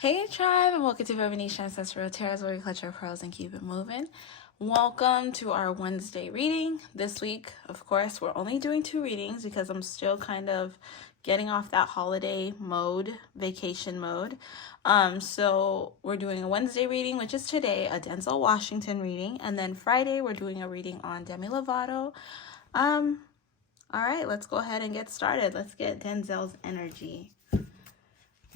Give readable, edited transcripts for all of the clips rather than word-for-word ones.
Hey tribe, and welcome to Bobo-Nesha Ancestral Tarot, where we clutch our pearls and keep it moving. Welcome to our Wednesday reading. This week, of course, we're only doing 2 readings because I'm still kind of getting off that holiday mode, vacation mode. So we're doing a Wednesday reading, which is today, a Denzel Washington reading, and then Friday we're doing a reading on Demi Lovato. All right, let's go ahead and get started. Let's get Denzel's energy.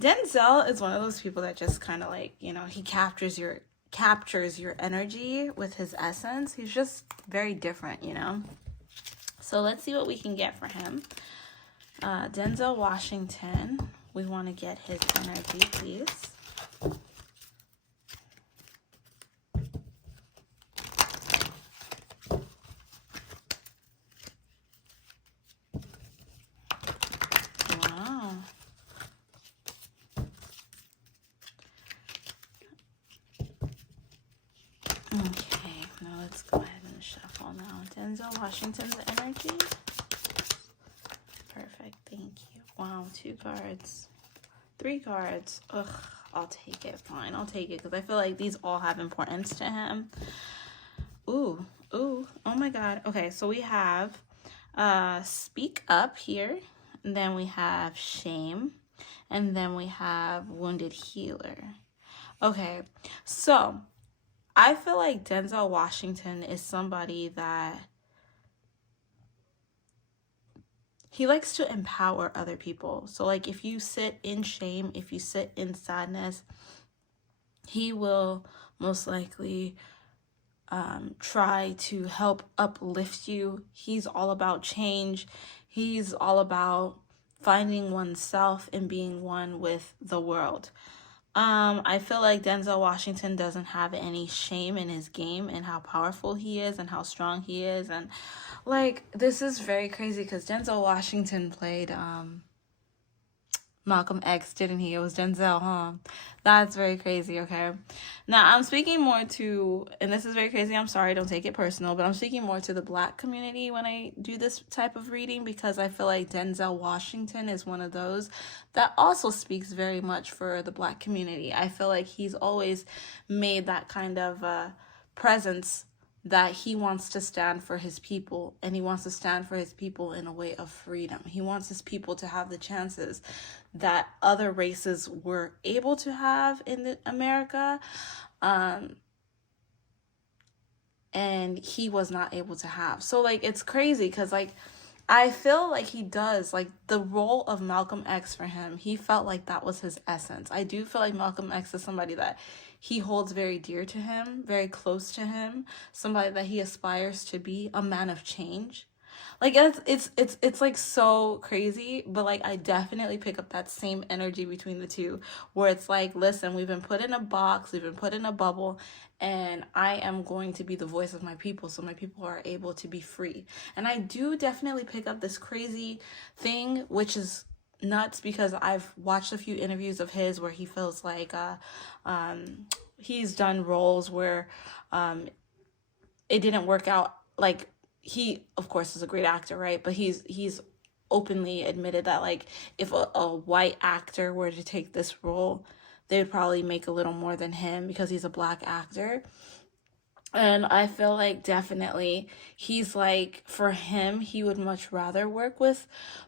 Denzel is one of those people that just kind of like, he captures your energy with his essence. He's just very different, So let's see what we can get for him. Denzel Washington, we want to get his energy, please. Wow. Okay, now let's go ahead and shuffle now. Denzel Washington's energy. Perfect, thank you. Wow, 2 cards. 3 cards. Ugh, I'll take it. Fine, I'll take it because I feel like these all have importance to him. Ooh, oh my God. Okay, so we have speak up here. And then we have shame. And then we have wounded healer. Okay, so I feel like Denzel Washington is somebody that he likes to empower other people. So like if you sit in shame, if you sit in sadness, he will most likely try to help uplift you. He's all about change. He's all about finding oneself and being one with the world. I feel like Denzel Washington doesn't have any shame in his game and how powerful he is and how strong he is. And like, this is very crazy because Denzel Washington played Malcolm X, didn't he? It was Denzel, huh? That's very crazy, okay? Now, I'm speaking more to, and this is very crazy, I'm sorry, don't take it personal, but I'm speaking more to the Black community when I do this type of reading because I feel like Denzel Washington is one of those that also speaks very much for the Black community. I feel like he's always made that kind of presence that he wants to stand for his people, and he wants to stand for his people in a way of freedom. He wants his people to have the chances that other races were able to have in America, and he was not able to have. So like, it's crazy because like, I feel like he does, like the role of Malcolm X for him, he felt like that was his essence. I do feel like Malcolm X is somebody that he holds very dear to him, very close to him, somebody that he aspires to be, a man of change. Like it's like so crazy, but like I definitely pick up that same energy between the two where it's like, listen, we've been put in a box, we've been put in a bubble, and I am going to be the voice of my people so my people are able to be free. And I do definitely pick up this crazy thing, which is nuts because I've watched a few interviews of his where he feels like he's done roles where it didn't work out. Like, he of course is a great actor, right? But he's openly admitted that like if a white actor were to take this role, they would probably make a little more than him because he's a Black actor. And I feel like definitely he's like, for him, he would much rather work with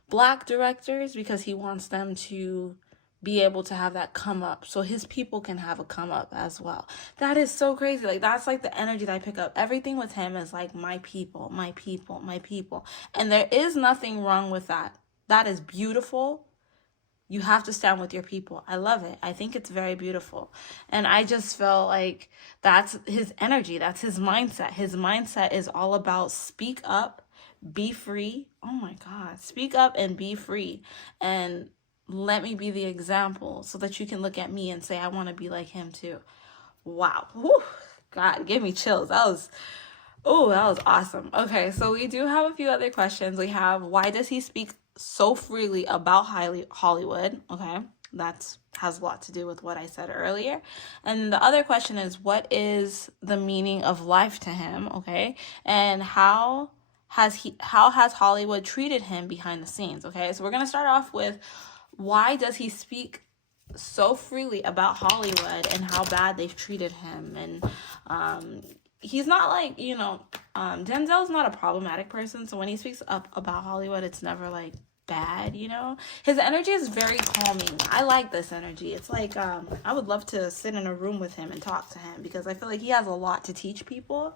Black directors because he wants them to be able to have that come up so his people can have a come up as well. That is so crazy. Like, that's like the energy that I pick up. Everything with him is like, my people, my people, my people. And there is nothing wrong with that. That is beautiful. You have to stand with your people. I love it. I think it's very beautiful. And I just felt like that's his energy. That's his mindset. His mindset is all about speak up, be free. Oh my God. Speak up and be free. And let me be the example so that you can look at me and say, I want to be like him too. Wow. Whew. God, give me chills. That was awesome. Okay, so we do have a few other questions. We have, why does he speak so freely about Hollywood? Okay, that has a lot to do with what I said earlier. And the other question is, what is the meaning of life to him? Okay, and how has Hollywood treated him behind the scenes? Okay, so we're gonna start off with, why does he speak so freely about Hollywood and how bad they've treated him. And he's not like, Denzel's not a problematic person. So when he speaks up about Hollywood, it's never like bad, His energy is very calming. I like this energy. It's like, I would love to sit in a room with him and talk to him because I feel like he has a lot to teach people.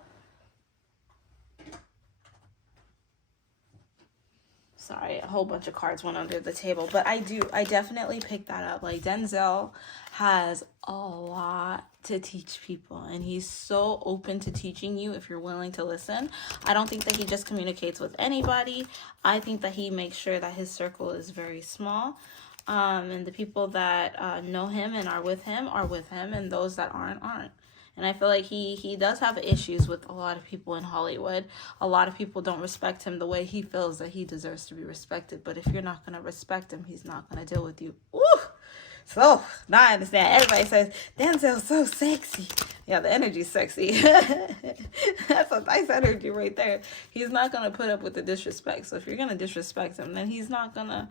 Sorry, a whole bunch of cards went under the table. But I definitely picked that up. Like, Denzel has a lot to teach people. And he's so open to teaching you if you're willing to listen. I don't think that he just communicates with anybody. I think that he makes sure that his circle is very small. And the people that know him and are with him, and those that aren't. And I feel like he does have issues with a lot of people in Hollywood. A lot of people don't respect him the way he feels that he deserves to be respected. But if you're not going to respect him, he's not going to deal with you. Woo! So, now I understand. Everybody says, Denzel's so sexy. Yeah, the energy's sexy. That's a nice energy right there. He's not going to put up with the disrespect. So if you're going to disrespect him, then he's not going to,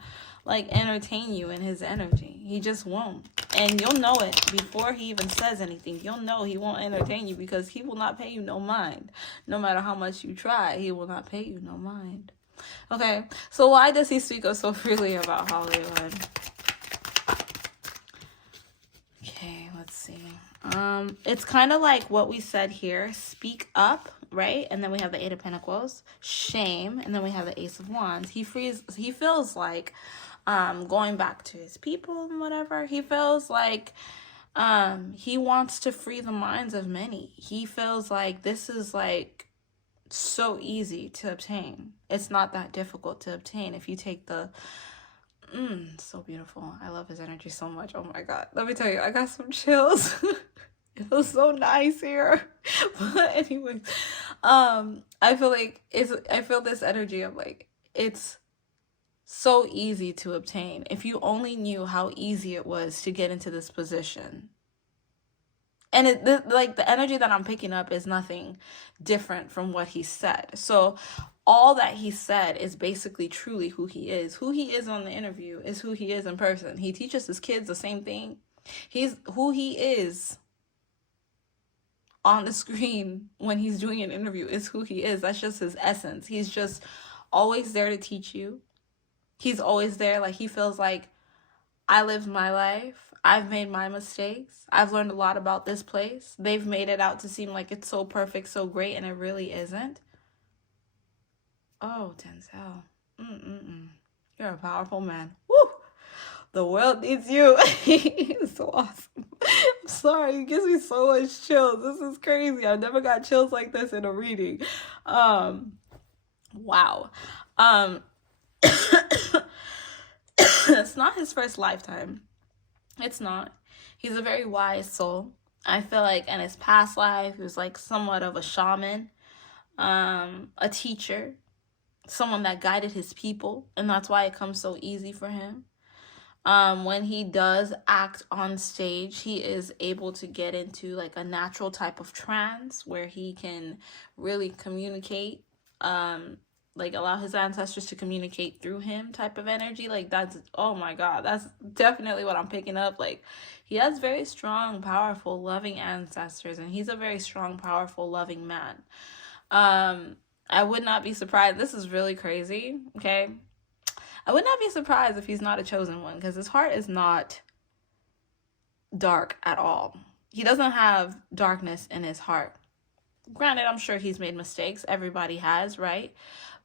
entertain you in his energy. He just won't. And you'll know it before he even says anything. You'll know he won't entertain you because he will not pay you no mind. No matter how much you try, he will not pay you no mind. Okay, so why does he speak up so freely about Hollywood? Okay, let's see. It's kind of like what we said here. Speak up, right? And then we have the Eight of Pentacles. Shame. And then we have the Ace of Wands. He feels like going back to his people and whatever. He feels like he wants to free the minds of many. He feels like this is like so easy to obtain. It's not that difficult to obtain if you take the so beautiful. I love his energy so much. Oh my God. Let me tell you, I got some chills. It feels so nice here. But anyways, I feel this energy of like, it's so easy to obtain. If you only knew how easy it was to get into this position. And the energy that I'm picking up is nothing different from what he said. So all that he said is basically truly who he is. Who he is on the interview is who he is in person. He teaches his kids the same thing. He's who he is on the screen when he's doing an interview is who he is. That's just his essence. He's just always there to teach you. He's always there. Like, he feels like, I lived my life. I've made my mistakes. I've learned a lot about this place. They've made it out to seem like it's so perfect, so great, and it really isn't. Oh, Denzel. You're a powerful man. Woo! The world needs you. It's so awesome. I'm sorry. It gives me so much chills. This is crazy. I've never got chills like this in a reading. Wow. It's not his first lifetime. It's not. He's a very wise soul. I feel like in his past life, he was like somewhat of a shaman, a teacher, someone that guided his people. And that's why it comes so easy for him. When he does act on stage, he is able to get into like a natural type of trance where he can really communicate, like allow his ancestors to communicate through him type of energy. Like, that's, oh my God, that's definitely what I'm picking up. Like, he has very strong, powerful, loving ancestors, and he's a very strong, powerful, loving man. I would not be surprised. This is really crazy, okay? I would not be surprised if he's not a chosen one, because his heart is not dark at all. He doesn't have darkness in his heart. Granted, I'm sure he's made mistakes. Everybody has, right?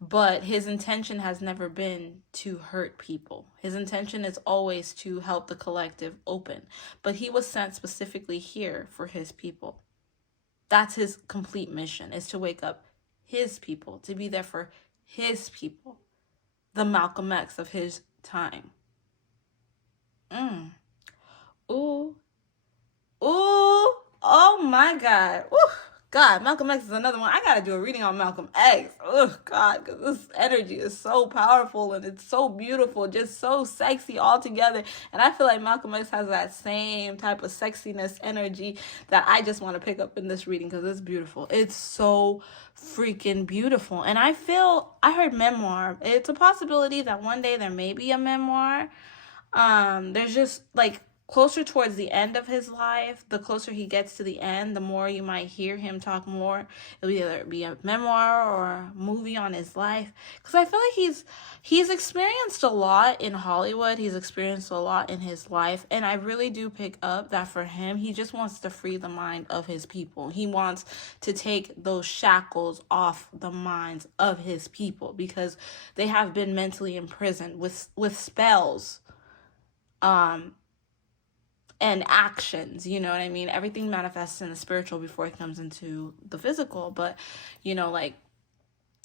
But his intention has never been to hurt people. His intention is always to help the collective open. But he was sent specifically here for his people. That's his complete mission, is to wake up his people, to be there for his people. The Malcolm X of his time. Ooh. Ooh. Oh my God. Woo. God, Malcolm X is another one. I got to do a reading on Malcolm X. Oh, God, because this energy is so powerful and it's so beautiful, just so sexy all together. And I feel like Malcolm X has that same type of sexiness energy that I just want to pick up in this reading because it's beautiful. It's so freaking beautiful. And I heard memoir. It's a possibility that one day there may be a memoir. There's just like closer towards the end of his life, the closer he gets to the end, the more you might hear him talk more. It'll either be a memoir or a movie on his life. Because I feel like he's experienced a lot in Hollywood. He's experienced a lot in his life. And I really do pick up that for him, he just wants to free the mind of his people. He wants to take those shackles off the minds of his people because they have been mentally imprisoned with spells. And actions, you know what I mean? Everything manifests in the spiritual before it comes into the physical. But, you know, like,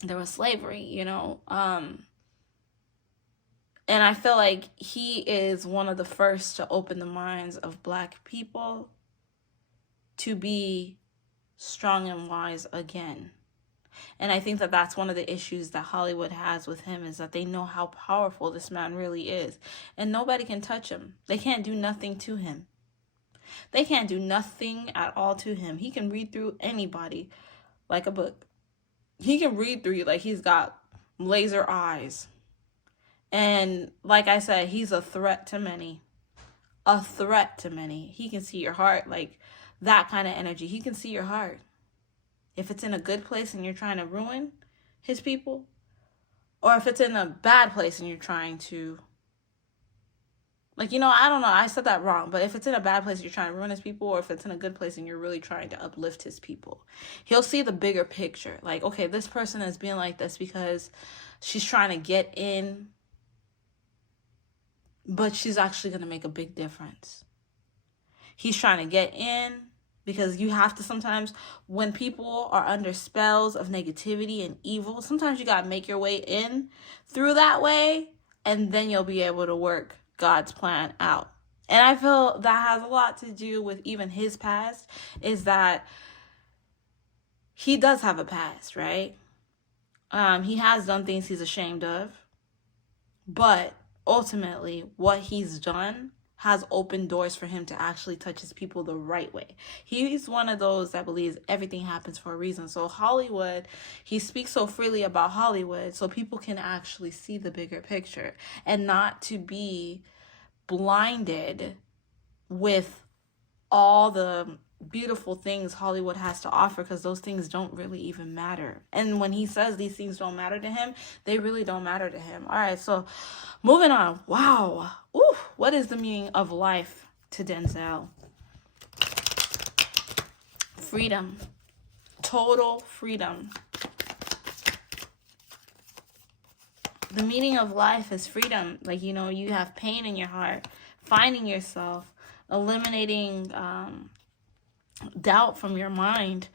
there was slavery, you know? And I feel like he is one of the first to open the minds of Black people to be strong and wise again. And I think that that's one of the issues that Hollywood has with him, is that they know how powerful this man really is. And nobody can touch him. They can't do nothing to him. They can't do nothing at all to him. He can read through anybody like a book. He can read through you like he's got laser eyes. And like I said, he's a threat to many. A threat to many. He can see your heart, like that kind of energy. He can see your heart. If it's in a good place and you're trying to ruin his people, or if it's in a bad place and you're trying to, like, you know, I don't know, I said that wrong, but if it's in a bad place, you're trying to ruin his people, or if it's in a good place and you're really trying to uplift his people, he'll see the bigger picture. Like, okay, this person is being like this because she's trying to get in, but she's actually going to make a big difference. He's trying to get in because you have to sometimes, when people are under spells of negativity and evil, sometimes you got to make your way in through that way, and then you'll be able to work God's plan out. And I feel that has a lot to do with even his past, is that he does have a past, right? He has done things he's ashamed of, but ultimately what he's done has opened doors for him to actually touch his people the right way. He's one of those that believes everything happens for a reason. So Hollywood, he speaks so freely about Hollywood so people can actually see the bigger picture and not to be blinded with all the beautiful things Hollywood has to offer, because those things don't really even matter. And when he says these things don't matter to him, they really don't matter to him. All right, so moving on. Wow. Ooh, what is the meaning of life to Denzel? Freedom. Total freedom. The meaning of life is freedom. Like, you know, you have pain in your heart, finding yourself, eliminating doubt from your mind.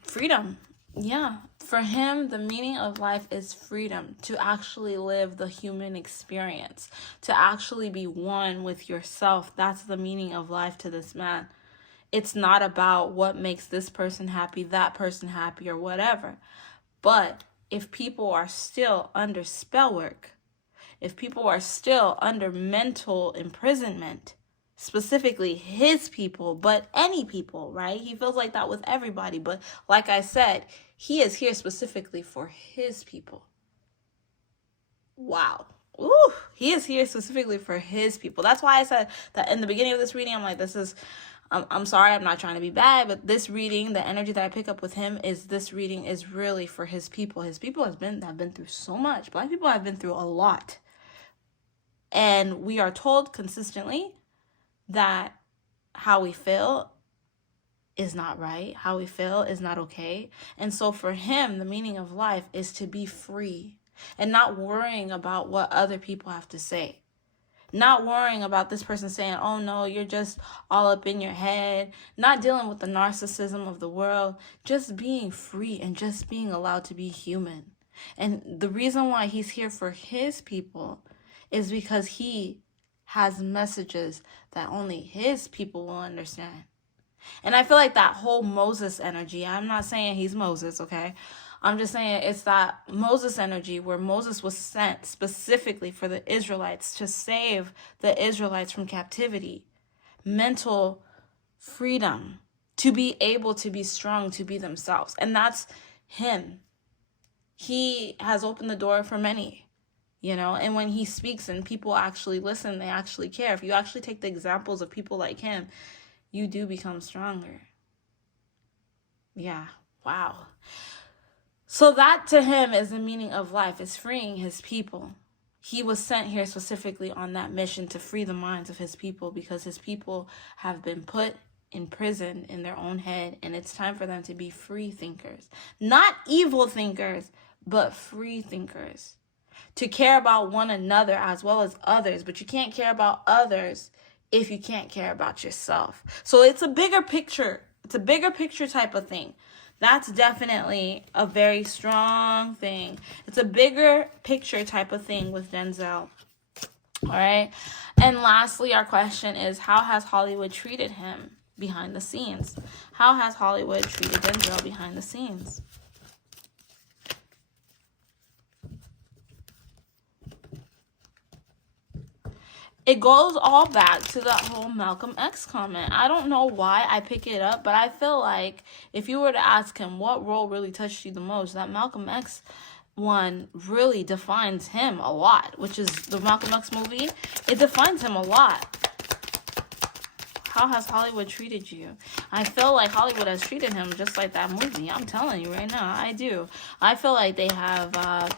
Freedom. Yeah. For him, the meaning of life is freedom, to actually live the human experience, to actually be one with yourself. That's the meaning of life to this man. It's not about what makes this person happy, that person happy, or whatever. But if people are still under spell work, if people are still under mental imprisonment, specifically his people, but any people, right? He feels like that with everybody. But like I said, he is here specifically for his people. Wow. Ooh, he is here specifically for his people. That's why I said that in the beginning of this reading, I'm like, I'm sorry, I'm not trying to be bad, but this reading, the energy that I pick up with him is this reading is really for his people. His people have been through so much. Black people have been through a lot. And we are told consistently that how we feel is not right. How we feel is not okay. And so for him, the meaning of life is to be free and not worrying about what other people have to say. Not worrying about this person saying, oh no, you're just all up in your head. Not dealing with the narcissism of the world. Just being free and just being allowed to be human. And the reason why he's here for his people is because he has messages that only his people will understand. And I feel like that whole Moses energy, I'm not saying he's Moses, okay? I'm just saying it's that Moses energy where Moses was sent specifically for the Israelites to save the Israelites from captivity, mental freedom, to be able to be strong, to be themselves. And that's him. He has opened the door for many. you know? And when he speaks and people actually listen, they actually care. If you actually take the examples of people like him, you do become stronger. Yeah, wow. So that to him is the meaning of life, is freeing his people. He was sent here specifically on that mission to free the minds of his people, because his people have been put in prison in their own head, and it's time for them to be free thinkers. Not evil thinkers, but free thinkers. To care about one another as well as others, but you can't care about others if you can't care about yourself. So it's a bigger picture. It's a bigger picture type of thing. That's definitely a very strong thing. It's a bigger picture type of thing with Denzel. All right. And lastly, our question is, how has Hollywood treated him behind the scenes? How has Hollywood treated Denzel behind the scenes? It goes all back to that whole Malcolm X comment. I don't know why I pick it up, but I feel like if you were to ask him what role really touched you the most, that Malcolm X one really defines him a lot, which is the Malcolm X movie. It defines him a lot. How has Hollywood treated you? I feel like Hollywood has treated him just like that movie. I'm telling you right now, I do. I feel like they have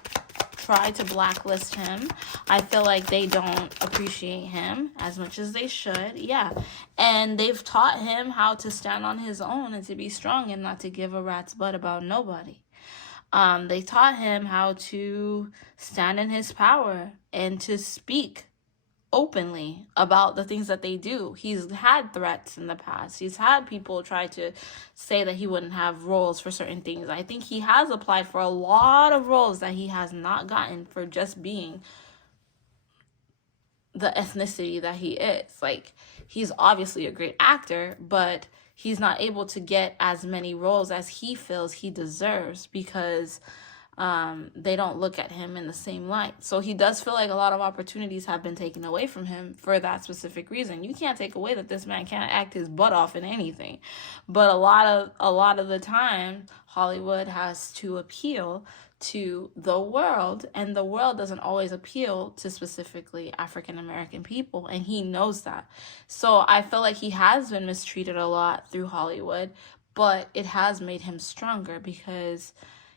try to blacklist him. I feel like they don't appreciate him as much as they should. Yeah. And they've taught him how to stand on his own and to be strong and not to give a rat's butt about nobody. They taught him how to stand in his power and to speak openly about the things that they do. He's had threats in the past. He's had people try to say that he wouldn't have roles for certain things. I think he has applied for a lot of roles that he has not gotten for just being the ethnicity that he is. Like, he's obviously a great actor, but he's not able to get as many roles as he feels he deserves because they don't look at him in the same light. So he does feel like a lot of opportunities have been taken away from him for that specific reason. You can't take away that this man can't act his butt off in anything, but a lot of the time Hollywood has to appeal to the world, and the world doesn't always appeal to specifically African American people, and he knows that. So I feel like he has been mistreated a lot through Hollywood, but it has made him stronger because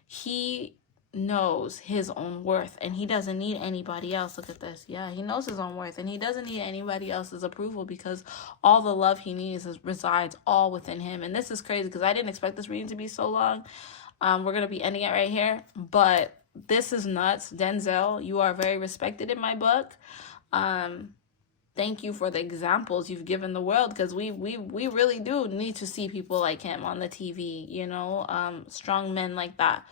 he knows his own worth, and he doesn't need anybody else. Look at this. Yeah, he knows his own worth, and he doesn't need anybody else's approval because all the love he needs resides all within him. And this is crazy because I didn't expect this reading to be so long. We're gonna be ending it right here, but this is nuts. Denzel, you are very respected in my book. Thank you for the examples you've given the world, because we really do need to see people like him on the TV, you know, strong men like that.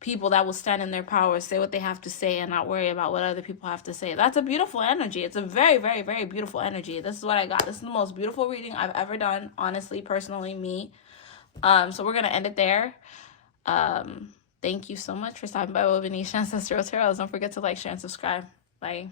People that will stand in their power, say what they have to say, and not worry about what other people have to say. That's a beautiful energy. It's a very, very, very beautiful energy. This is what I got. This is the most beautiful reading I've ever done, honestly, personally, me. So we're going to end it there. Thank you so much for stopping by Bobo-Nesha Ancestral Tarot. Don't forget to like, share, and subscribe. Bye.